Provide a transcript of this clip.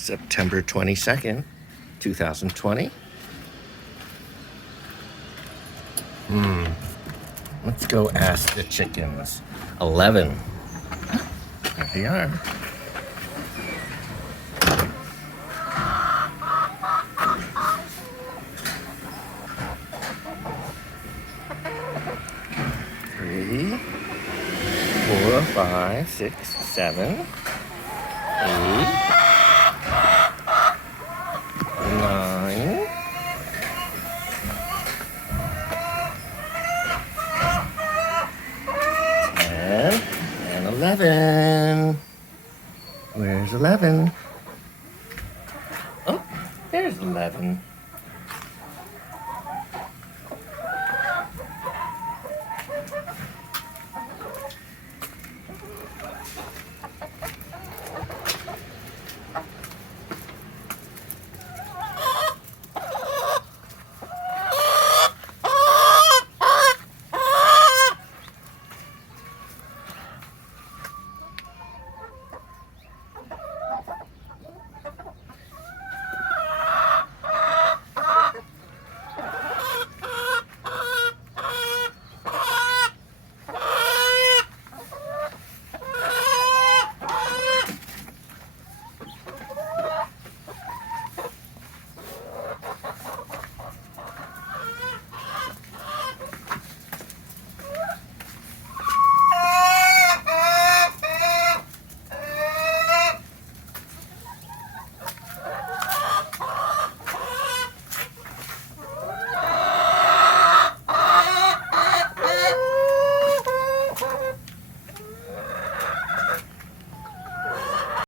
September 22nd, 2020. Let's go ask the chickens. 11. There they are. Three, 4, 5, 6, 7, 8, 9, 10, and 11. Where's 11? Oh, there's 11.